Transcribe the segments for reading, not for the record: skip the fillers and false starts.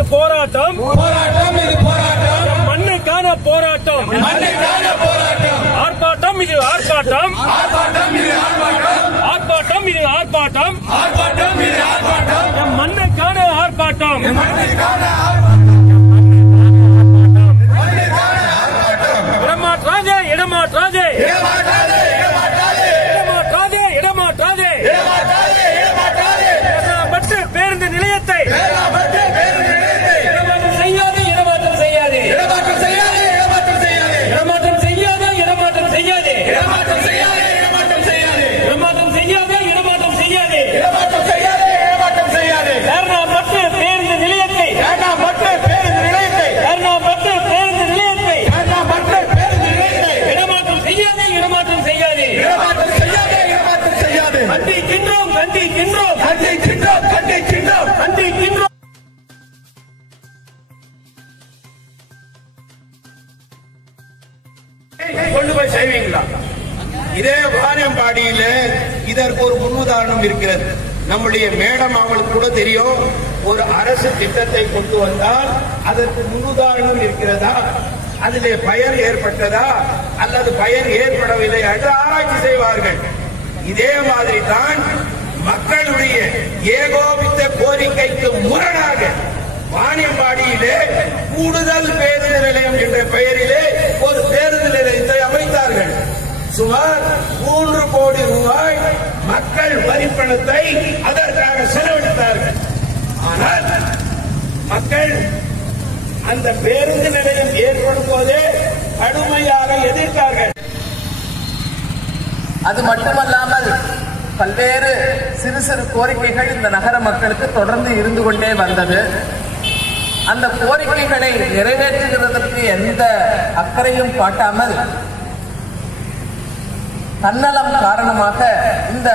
இது போராட்டம், மண்ணுக்கான போராட்டம், ஆர்ப்பாட்டம் இது ஆர்ப்பாட்டம், ஆர்ப்பாட்டம் இது ஆர்ப்பாட்டம், மண்ணுக்கான ஆர்ப்பாட்டம், இடமாற்றாதே இடமாற்றாதே இடமாற்றாதே இடமாற்றாதே பேருந்து நிலையத்தை இடமாற்றம் செய்யாதே இடமாற்றம் செய்யாதே இடமாற்றம் செய்யாதே இடமாற்றம் செய்யாதே இடமாற்றம் செய்யாதே இடமாற்றம் செய்யாதே இடமாற்றம் செய்யாதே இடமாற்றம் செய்யாதே இடமாற்றம் செய்யாதே இடமாற்றம் செய்யாதே இடமாற்றம் செய்யாதே எர்ணாபட்டு பேருந்து நிலையத்தை எர்ணாபட்டு பேருந்து நிலையத்தை எர்ணாபட்டு பேருந்து நிலையத்தை எர்ணாபட்டு பேருந்து நிலையத்தை இடமாற்றம் செய்யாதே இடமாற்றம் செய்யாதே இடமாற்றம் செய்யாதே இடமாற்றம் செய்யாதே கண்டிக்கின்றோம் கண்டிக்கின்றோம் கண்டிக்கின்றோம் கண்டிக்கின்றோம் கண்டிக்கின்றோம். கொண்டு போய் செய்வீங்களா? இதே வாணியம்பாடியில இதற்கு ஒரு முன்னுதாரணம் இருக்கிறது. நம்முடைய மேடம் அவங்களுக்கு கூட தெரியும், ஒரு அரசு திட்டத்தை கொண்டு வந்தால் அதற்கு முன்னுதாரணம் இருக்கிறதா, அதிலே பயன் ஏற்பட்டதா அல்லது பயன் ஏற்படவில்லை என்று ஆராய்ச்சி செய்வார்கள். இதே மாதிரி தான் மக்களுடைய ஏகோபித்த கோரிக்கைக்கு முரணாக வாணியம்பாடியிலே கூடுதல் பேருந்து நிலையம் என்ற பெயரிலே ஒரு பேருந்து நிலையத்தை அமைத்தார்கள். சுமார் 3 கோடி ரூபாய் மக்கள் வரிப்பணத்தை அதற்காக செலவழித்தார்கள். ஆனால் மக்கள் அந்த பேருந்து நிலையம் ஏற்படும் போதே கடுமையாக எதிர்த்தார்கள். அது மட்டுமல்லாமல் பல்வேறு சிறு சிறு கோரிக்கைகள் இந்த நகர மக்களுக்கு தொடர்ந்து இருந்து கொண்டே வந்தது. அந்த கோரிக்கைகளை நிறைவேற்றுகிறதற்கு எந்த அக்கறையும் காட்டாமல் தன்னலம் காரணமாக இந்த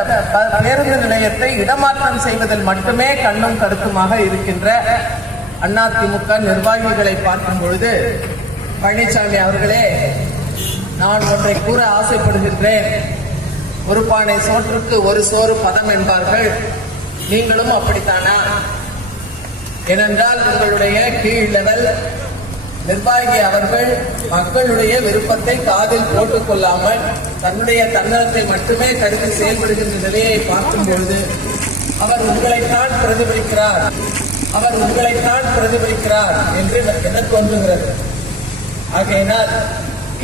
பேருந்து நிலையத்தை இடமாற்றம் செய்வதில் மட்டுமே கண்ணும் கருத்துமாக இருக்கின்ற அதிமுக நிர்வாகிகளை பார்க்கும் பொழுது, பழனிசாமி அவர்களே, நான் ஒன்றை கூற ஆசைப்படுகின்றேன். ஒரு பானை சோற்றுக்கு ஒரு சோறு பதம் என்பார்கள். நீங்களும் அப்படித்தானா? ஏனென்றால் உங்களுடைய கீழ் லெவல் நிர்வாகி அவர்கள் மக்களுடைய விருப்பத்தை காதில் போட்டுக் கொள்ளாமல் தன்னுடைய தன்னலத்தை மட்டுமே கருதி செயல்படுகின்ற நிலையை பார்க்கும் பொழுது அவர் உங்களைத்தான் பிரதிபலிக்கிறார், அவர் உங்களைத்தான் பிரதிபலிக்கிறார் என்று எனக்கு தோன்றுகிறது. ஆகையினால்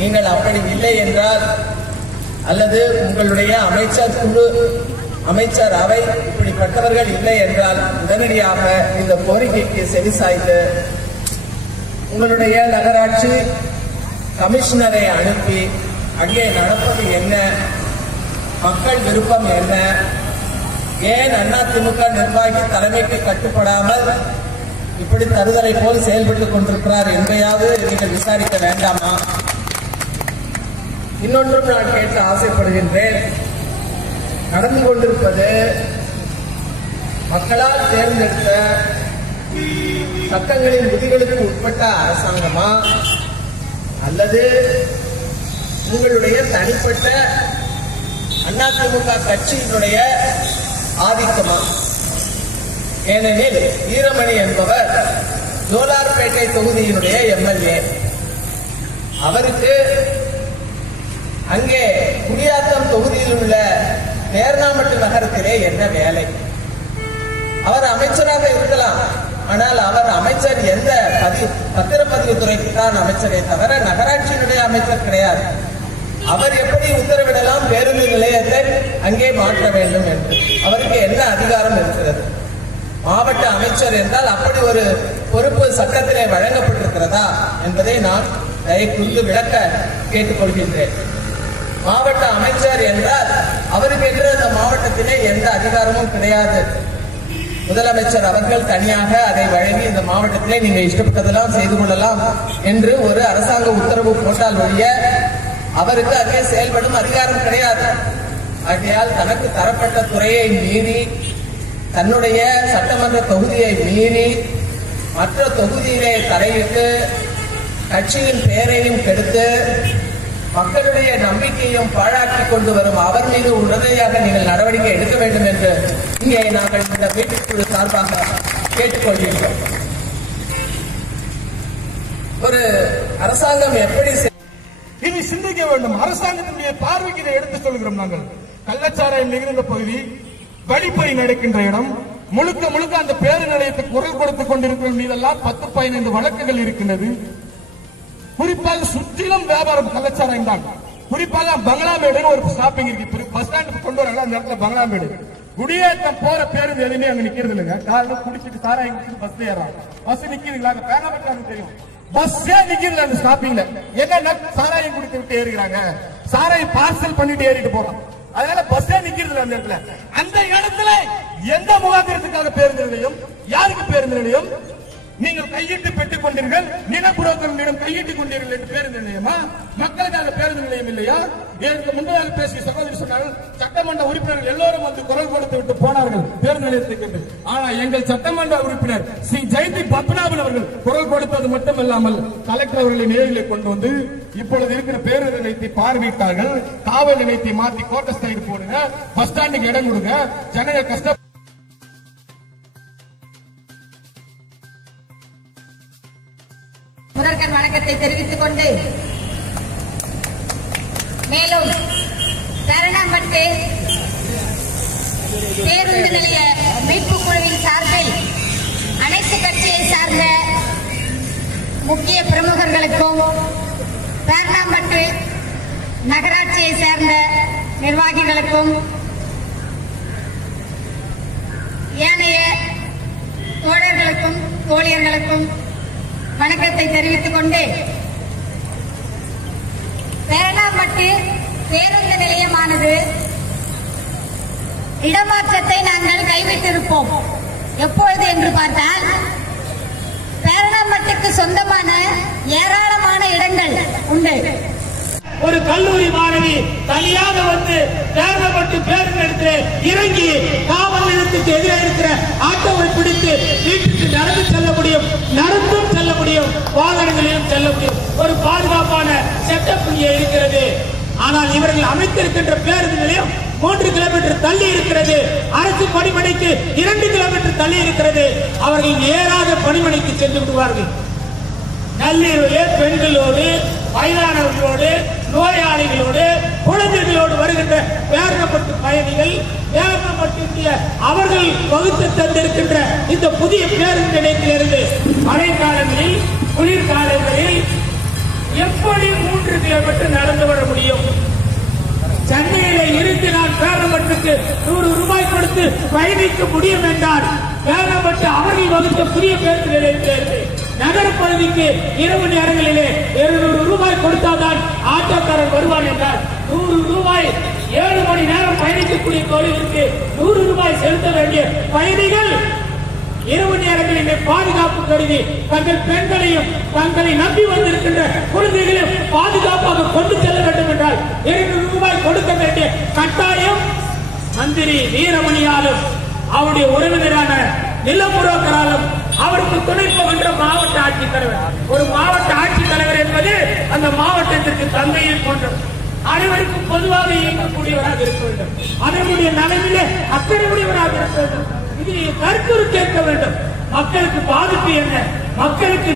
நீங்கள் அப்படி இல்லை என்றால், அல்லது உங்களுடைய அமைச்சர் குழு, அமைச்சர் அவை இப்படிப்பட்டவர்கள் இல்லை என்றால் உடனடியாக இந்த கோரிக்கைக்கு செவிசாய்த்து உங்களுடைய நகராட்சி கமிஷனரை அனுப்பி அங்கே நடப்பது என்ன, மக்கள் விருப்பம் என்ன, ஏன் அதிமுக நிர்வாகி தலைமைக்கு கட்டுப்படாமல் இப்படி தருதலை போல் செயல்பட்டுக் கொண்டிருக்கிறார் என்பதையாவது நீங்கள் விசாரிக்க வேண்டாமா? இன்னொன்றும் நான் கேட்க ஆசைப்படுகின்றேன். நடந்து கொண்டிருப்பது மக்களால் தேர்ந்தெடுத்த சட்டங்களின் விதிகளுக்கு உட்பட்ட அரசாங்கமா அல்லது உங்களுடைய தனிப்பட்ட அதிமுக கட்சியினுடைய ஆதிக்கமா? ஏனெனில் வீரமணி என்பவர் ஜோலார்பேட்டை தொகுதியினுடைய எம்எல்ஏ. அவருக்கு அங்கே குடியாத்தம் தொகுதியில் உள்ள நேர்னாமட்டு நகரத்திலே என்ன வேலை? அவர் அமைச்சராக இருக்கலாம், ஆனால் அவர் அமைச்சர் எந்த பத்திரப்பதிவுத்துறைக்கு தான் அமைச்சரே தவிர நகராட்சியினுடைய அமைச்சர் கிடையாது. அவர் எப்படி உத்தரவிடலாம் பேருந்து நிலையத்தை அங்கே மாற்ற வேண்டும் என்று? அவருக்கு என்ன அதிகாரம் இருக்கிறது? மாவட்ட அமைச்சர் என்றால் அப்படி ஒரு பொறுப்பு சட்டத்திலே வழங்கப்பட்டிருக்கிறதா என்பதை நான் தயவுகூர்ந்து விளக்க கேட்டுக்கொள்கின்றேன். மாவட்ட அமைச்சர் என்றால் அவருக்கு என்று அந்த மாவட்டத்திலே எந்த அதிகாரமும் கிடையாது. முதலமைச்சர் அவர்கள் தனியாக அதை வழங்கி இந்த மாவட்டத்திலே நீங்க இஷ்டப்பட்டதெல்லாம் செய்து கொள்ளலாம் என்று ஒரு அரசாங்க உத்தரவு போட்டால் ஒழிய அவருக்கு அங்கே செயல்படும் அதிகாரம் கிடையாது. ஆகையால் தனக்கு தரப்பட்ட துறையை மீறி, தன்னுடைய சட்டமன்ற தொகுதியை மீறி மற்ற தொகுதியிலே தலையிட்டு கட்சியின் பெயரையும் கெடுத்து மக்களுடைய நம்பிக்கையும் பாழாக்கிக் கொண்டு வரும் அவர் மீது உடனடியாக நீங்கள் நடவடிக்கை எடுக்க வேண்டும் என்று இங்கே நாங்கள் இந்த மீட்புக்குழு சார்பாக கேட்டுக்கொள்கிறோம். அரசாங்கம் எப்படி இனி சிந்திக்க வேண்டும். அரசாங்கத்தினுடைய பார்வைக்கு இதை எடுத்து சொல்கிறோம். நாங்கள் கள்ளச்சாராயம் மிகுந்த பகுதி, வழிப்பறி நடக்கின்ற இடம், முழுக்க முழுக்க அந்த பேரு நிலையத்துக்கு குரல் கொடுத்துக் கொண்டிருக்கிற மீதெல்லாம் 10-15 வழக்குகள் இருக்கின்றது. குறிப்பாக சுற்றிலும் வியாபாரம் கள்ளச்சாராயம் தான். குறிப்பாக பங்களாமேடு ஒரு ஸ்டாப்பிங் இருக்கு, பஸ் ஸ்டாண்ட் கொண்டு வராங்க, அந்த இடத்துல பங்களாமேடு குடியேற்றம் போற பேருந்து எதுவுமே அங்க நிக்கிறது இல்லைங்க. காரணம் குடிச்சிட்டு சாராயம் குடிச்சிட்டு பஸ் ஏறாங்க. பஸ் நிக்கிறீங்களா? பேராமட்டாங்க தெரியும், பஸ்ஸே நிக்கிறது அந்த ஸ்டாப்பிங்ல. என்னன்னா சாராயம் குடித்து விட்டு ஏறுகிறாங்க, சாராயம் பார்சல் பண்ணிட்டு ஏறிட்டு போறோம். அதனால பஸ்ஸே நிக்கிறது அந்த இடத்துல. அந்த இடத்துல எந்த முகாந்திரத்துக்காக பேருந்து நிலையம்? யாருக்கு பேருந்து நிலையம்? நீங்கள் கையிட்டு பெற்றுக் கொண்டீர்கள், நிலப்புறத்திடம் கையிட்டுக் கொண்டீர்கள் என்று பேருந்து நிலையமா? மக்களுக்காக பேருந்து நிலையம் இல்லையா? இதற்கு முன்னதாக பேசிய சகோதரி சொன்னார்கள், சட்டமன்ற உறுப்பினர்கள் எல்லோரும் வந்து குரல் கொடுத்து விட்டு போனார்கள் பேருந்து நிலையத்துக்கு. ஆனா எங்கள் சட்டமன்ற உறுப்பினர் ஸ்ரீ ஜெயந்தி பத்மநாபன் அவர்கள் குரல் கொடுத்தது மட்டுமல்லாமல் கலெக்டர் அவர்களை நேரில் கொண்டு வந்து இப்பொழுது இருக்கிற பேருந்து நிலையத்தை பார்வையிட்டார்கள். காவல் நிலையத்தை மாற்றி கோட்டை ஸ்டைல் போடுங்க, பஸ் ஸ்டாண்டுக்கு இடம் கொடுங்க, ஜனங்க கஷ்ட முதற்கண் வணக்கத்தை தெரிவித்துக் கொண்டு, மேலும் தரணம்பட்டு பேருந்து நிலைய மீட்பு குழுவின் சார்பில் அனைத்து கட்சியை சார்ந்த முக்கிய பிரமுகர்களுக்கும், தரணம்பட்டு நகராட்சியை சேர்ந்த நிர்வாகிகளுக்கும், ஏனைய தோழர்களுக்கும் தோழியர்களுக்கும் வணக்கத்தை தெரிவித்துக் கொண்டு, பேரணாம்பட்டு பேருந்து நிலையமானது இடமாற்றத்தை நாங்கள் கைவிட்டிருப்போம். எப்பொழுது என்று பார்த்தால், பேரணாம்பட்டுக்கு சொந்தமான ஏராளமான இடங்கள் உண்டு. ஒரு கல்லூரி மாணவி தனியாக வந்து பேரணாம்பட்டு பேருந்து நிலையத்தில் இறங்கி காவல் நிலையத்துக்கு எதிரே இருக்கிற ஆட்டோவை பிடித்து வீட்டுக்கு நடந்து செல்ல முடியும், நடந்தும் செல்ல முடியும், வாகனங்களிலும் செல்ல முடியும். ஒரு பாதுகாப்பான செட்டப் இங்கே இருக்கிறது. ஆனால் இவர்கள் அமைத்திருக்கின்ற பேருந்து நிலையம் 3 கிலோமீட்டர் தள்ளி இருக்கிறது. அரசு பணிமனைக்கு 2 கிலோமீட்டர் தள்ளி இருக்கிறது. அவர்கள் நேராக பணிமனைக்கு சென்று விடுவார்கள். நள்ளிரவிலே பெண்களோடு, வயதானவர்களோடு, நோயாளிகளோடு, குழந்தைகளோடு வருகின்ற பேரணாம்பட்டு பயணிகள், பேரணாம்பட்டு அவர்கள் வகுத்து தந்திருக்கின்ற இந்த புதிய பேருந்து நிலையத்திலிருந்து மழைக்காலங்களில், குளிர்காலங்களில் எப்படி 3 கிலோமீட்டர் நடந்து வர முடியும்? சென்னையில இருந்து நான் பேரணாம்பட்டுக்கு 100 ரூபாய் கொடுத்து பயணிக்க முடியும் என்றால், பேரணாம்பட்டு அவர்கள் வகுத்த புதிய பேருந்து நிலையத்திலிருந்து நகர பகுதிக்கு இரவு நேரங்களிலே 200 ரூபாய் கொடுத்தால்தான் ஆட்டோக்காரர் வருவான் என்றால், 100 ரூபாய் 7 மணி நேரம் பயணிக்கக்கூடிய தொழிலுக்கு 100 ரூபாய் செலுத்த வேண்டிய பயணிகள் இரவு நேரங்களிலே பாதுகாப்பு கருதி தங்கள் பெண்களையும் தங்களை நம்பி வந்திருக்கின்ற குழந்தைகளையும் பாதுகாப்பாக கொண்டு செல்ல வேண்டும் என்றால் 200 ரூபாய் கொடுக்க வேண்டிய கட்டாயம் மந்திரி வீரமணியாலும் அவருடைய உறவினரான நிலப்புரோக்கராலும் அவருக்கு துணை போகின்ற மாவட்ட ஆட்சித்தலைவர். ஒரு மாவட்ட ஆட்சித்தலைவர் என்பது அந்த மாவட்டத்திற்கு தந்தையை போன்றவர், அனைவருக்கும் பொதுவாக இயங்கக்கூடியவராக இருக்க வேண்டும். அதனுடைய நலனிலே அக்கறையுடையவராக இருக்க வேண்டும். இதில் கருத்துரு கேட்க வேண்டும். மக்களுக்கு பாதிப்பு என்ன? மக்களுக்கு